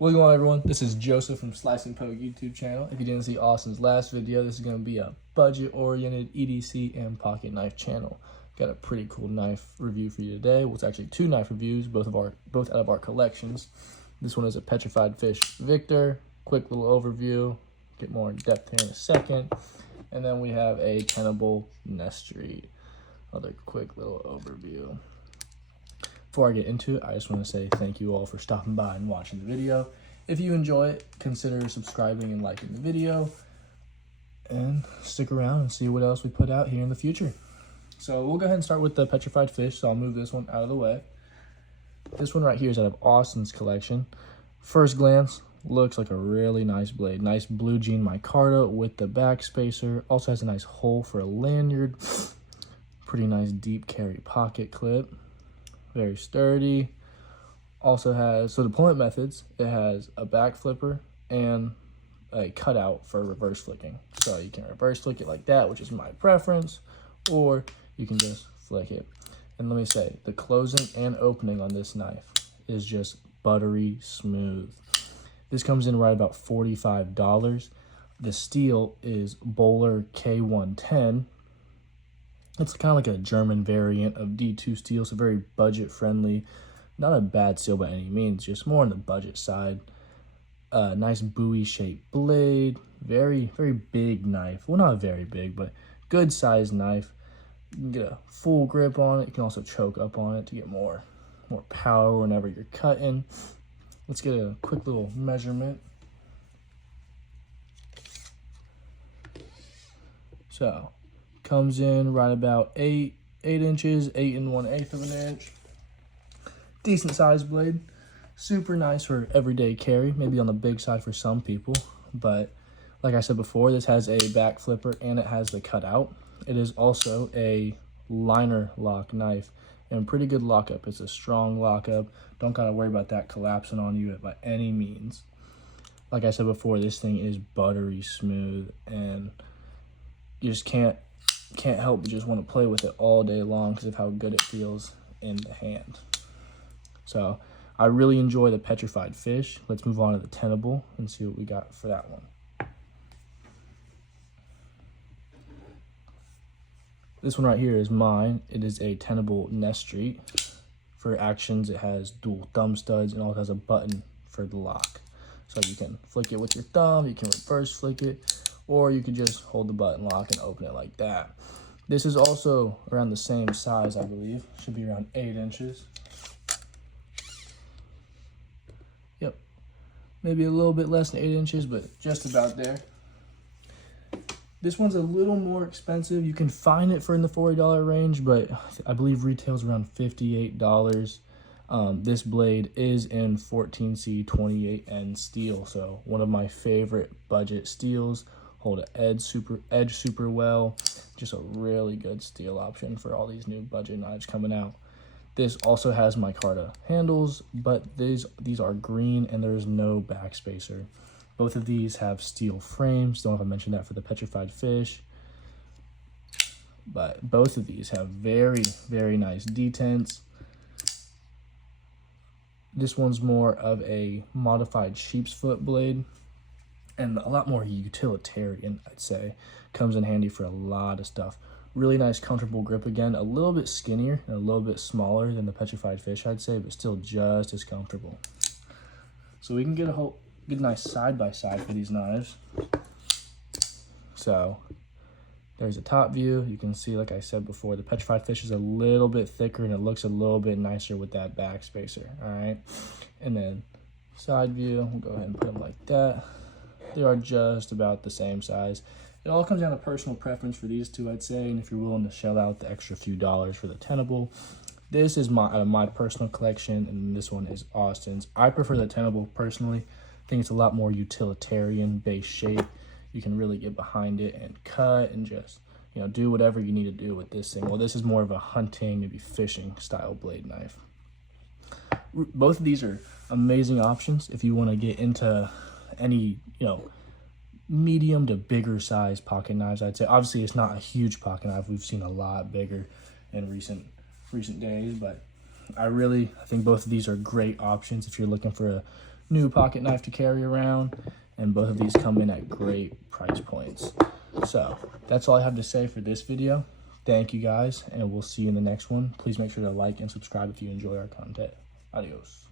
What's going on, everyone? This is Joseph from Slice and Poke YouTube channel. If you didn't see Austin's last video, this is going to be a budget-oriented EDC and pocket knife channel. Got a pretty cool knife review for you today. Well, it's actually two knife reviews, both out of our collections. This one is a Petrified Fish Victor. Quick little overview. Get more in depth here in a second. And then we have a Tenable Nesstreet. Another quick little overview. Before I get into it, I just want to say thank you all for stopping by and watching the video. If you enjoy it, consider subscribing and liking the video. And stick around and see what else we put out here in the future. So we'll go ahead and start with the Petrified Fish, so I'll move this one out of the way. This one right here is out of Austin's collection. First glance, looks like a really nice blade. Nice blue jean micarta with the back spacer. Also has a nice hole for a lanyard. Pretty nice deep carry pocket clip. Very sturdy. Also has, so deployment methods, it has a back flipper and a cutout for reverse flicking. So you can reverse flick it like that, which is my preference, or you can just flick it. And let me say, the closing and opening on this knife is just buttery smooth. This comes in right about $45. The steel is Bowler K110. It's kind of like a German variant of D2 steel, so very budget-friendly. Not a bad steel by any means, just more on the budget side. Nice buoy-shaped blade. Very, very big knife. Well, not very big, but good-sized knife. You can get a full grip on it. You can also choke up on it to get more power whenever you're cutting. Let's get a quick little measurement. So, comes in right about 8 inches, 8 1/8 of an inch. Decent sized blade. Super nice for everyday carry, maybe on the big side for some people. But like I said before, this has a back flipper and it has the cutout. It is also a liner lock knife and pretty good lockup. It's a strong lockup. Don't gotta worry about that collapsing on you by any means. Like I said before, this thing is buttery smooth and you just can't help but just want to play with it all day long because of how good it feels in the hand. So I really enjoy the Petrified Fish. Let's move on to the Tenable and see what we got for that one. This one right here is mine. It is a Tenable Nesstreet. For actions, it has dual thumb studs and also has a button for the lock. So you can flick it with your thumb, you can reverse flick it, or you can just hold the button lock and open it like that. This is also around the same size, I believe. Should be around 8 inches. Yep. Maybe a little bit less than 8 inches, but just about there. This one's a little more expensive. You can find it for in the $40 range, but I believe retails around $58. This blade is in 14C 28N steel, so one of my favorite budget steels. Hold an edge super well. Just a really good steel option for all these new budget knives coming out. This also has micarta handles, but these are green and there's no back spacer. Both of these have steel frames. Don't know if I mentioned that for the Petrified Fish. But both of these have very, very nice detents. This one's more of a modified sheep's foot blade and a lot more utilitarian, I'd say. Comes in handy for a lot of stuff. Really nice, comfortable grip again. A little bit skinnier and a little bit smaller than the Petrified Fish, I'd say, but still just as comfortable. So we can get a nice side-by-side for these knives. So there's a top view. You can see, like I said before, the Petrified Fish is a little bit thicker and it looks a little bit nicer with that back spacer, all right? And then side view, we'll go ahead and put them like that. They are just about the same size. It all comes down to personal preference for these two, I'd say, and if you're willing to shell out the extra few dollars for the Tenable. This is out of my personal collection, and this one is Austin's. I prefer the Tenable personally. I think it's a lot more utilitarian base shape. You can really get behind it and cut and just, do whatever you need to do with this thing. Well, this is more of a hunting, maybe fishing style blade knife. Both of these are amazing options if you want to get into any, medium to bigger size pocket knives, I'd say. Obviously, it's not a huge pocket knife. We've seen a lot bigger in recent days, but I think both of these are great options if you're looking for a new pocket knife to carry around, and both of these come in at great price points. So that's all I have to say for this video. Thank you guys, and we'll see you in the next one. Please make sure to like and subscribe if you enjoy our content. Adios.